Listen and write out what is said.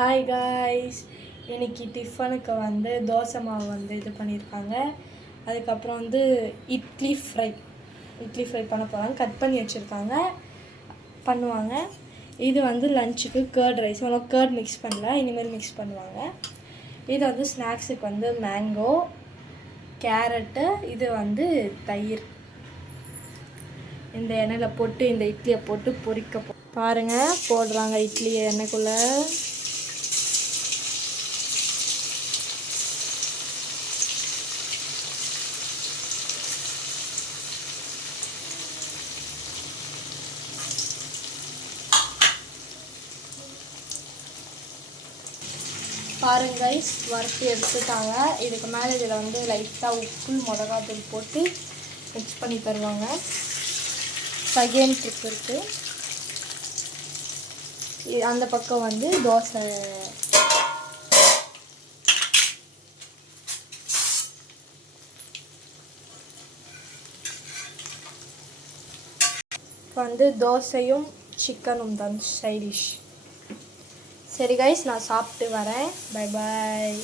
Hi guys, இன்னைக்கு டிஃபனுக்கு வந்து தோசை மாவு வந்து இது பண்ணியிருக்காங்க. அதுக்கப்புறம் வந்து இட்லி ஃப்ரை பண்ண போகிறாங்க. கட் பண்ணி வச்சுருக்காங்க, பண்ணுவாங்க. இது வந்து லஞ்சுக்கு கர்ட் ரைஸ், அவ்வளோ கர்ட் மிக்ஸ் பண்ணல, இனிமேல் மிக்ஸ் பண்ணுவாங்க. இது வந்து ஸ்நாக்ஸுக்கு வந்து மேங்கோ, கேரட்டு, இது வந்து தயிர். இந்த எண்ணெயில் போட்டு இந்த இட்லியை போட்டு பொரிக்க பாருங்கள். போடுறாங்க இட்லியை எண்ணெய்க்குள்ளே. பாருங்க கைஸ், வறுத்து எடுத்துட்டாங்க. இதுக்கு மேலே இதில் வந்து லைட்டாக உப்பு மிளகாத்தூள் போட்டு மிக்ஸ் பண்ணி தருவாங்க. செகண்ட் ட்ரிப் இருக்குது. அந்த பக்கம் வந்து தோசை. வந்து தோசையும் சிக்கனும் தான் சைடிஷ். சரி கைஸ், நான் சாப்பிட்டு வரேன். Bye bye.